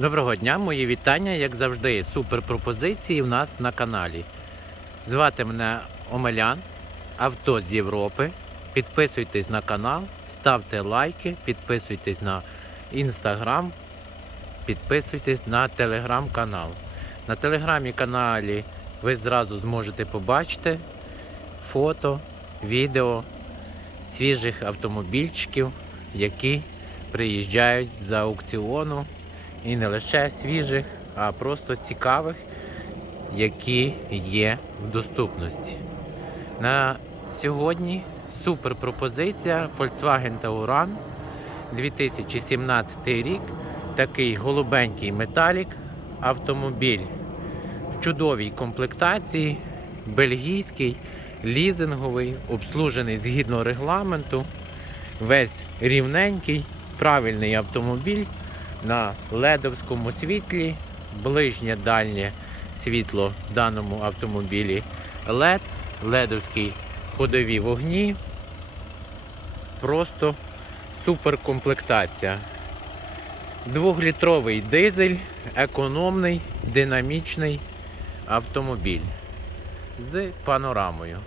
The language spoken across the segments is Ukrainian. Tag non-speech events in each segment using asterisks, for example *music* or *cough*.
Доброго дня, мої вітання, як завжди, супер пропозиції в нас на каналі. Звати мене Омелян, авто з Європи. Підписуйтесь на канал, ставте лайки, підписуйтесь на інстаграм, підписуйтесь на телеграм-канал. На телеграмі каналі ви зразу зможете побачити фото, відео свіжих автомобільчиків, які приїжджають з аукціону і не лише свіжих, а просто цікавих, які є в доступності. На сьогодні супер пропозиція Volkswagen Tauran 2017 рік. Такий голубенький металік автомобіль в чудовій комплектації, бельгійський, лізинговий, обслужений згідно регламенту, весь рівненький, правильний автомобіль на ледовському світлі, ближнє дальнє світло в даному автомобілі LED, ледовські ходові вогні. Просто супер комплектація. Двохлітровий дизель, економний, динамічний автомобіль з панорамою.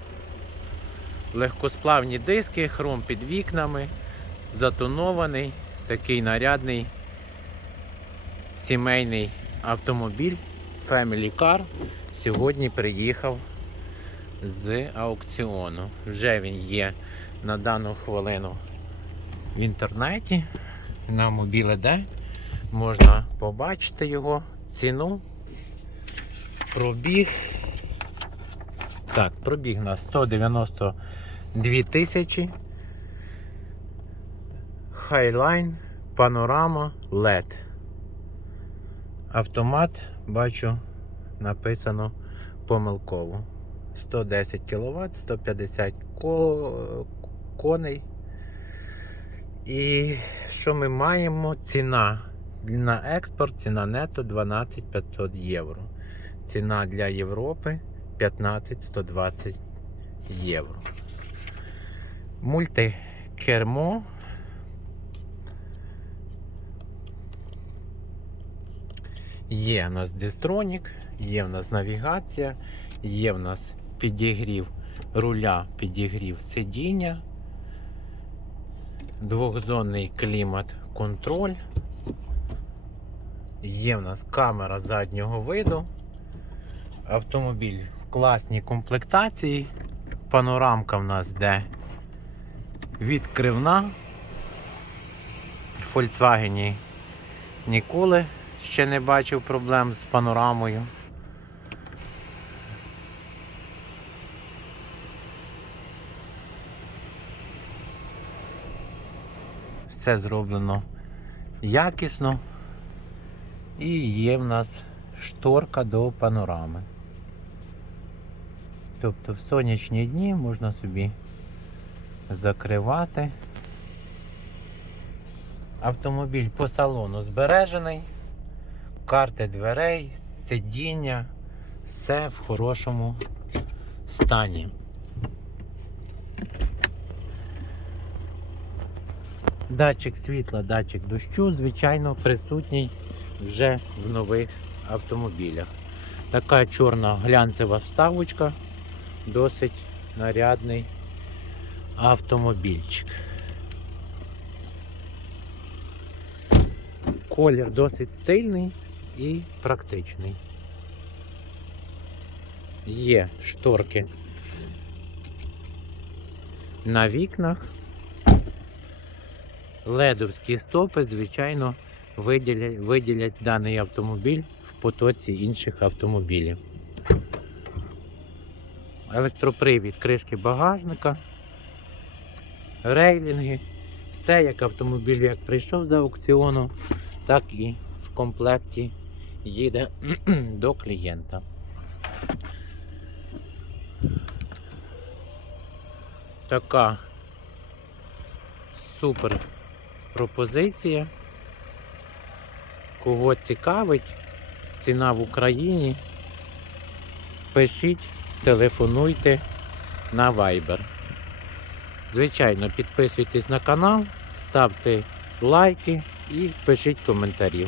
Легкосплавні диски, хром під вікнами, затонований, такий нарядний сімейний автомобіль Family Car сьогодні приїхав з аукціону. Вже він є на дану хвилину в інтернеті на Mobile.de. Можна побачити його ціну. Пробіг. Так, пробіг на 192 тисячі. Highline, панорама, LED. Автомат бачу написано помилково. 110 кВт, 150 коней. І що ми маємо? Ціна на експорт, ціна нето 12 500 євро. Ціна для Європи 15 120 євро. Мультикермо. Є в нас дистронік, є в нас навігація, є в нас підігрів руля, підігрів сидіння, двохзонний клімат-контроль. Є в нас камера заднього виду. Автомобіль в класній комплектації. Панорамка в нас де відкривна. В Volkswagen ніколи ще не бачив проблем з панорамою. Все зроблено якісно. І є в нас шторка до панорами. Тобто в сонячні дні можна собі закривати. Автомобіль по салону збережений, карти дверей, сидіння, все в хорошому стані. Датчик світла, датчик дощу, звичайно, присутній вже в нових автомобілях. Така чорна глянцева вставочка, досить нарядний автомобільчик. Колір досить стильний і практичний. Є шторки на вікнах. Ледовські стопи, звичайно, виділять, виділять даний автомобіль в потоці інших автомобілів. Електропривід кришки багажника, рейлінги, все як автомобіль як прийшов з аукціону, так і в комплекті їде *clears throat* до клієнта. Така супер пропозиція. Кого цікавить, ціна в Україні. Пишіть, телефонуйте на Viber. Звичайно, підписуйтесь на канал, ставте лайки і пишіть коментарі.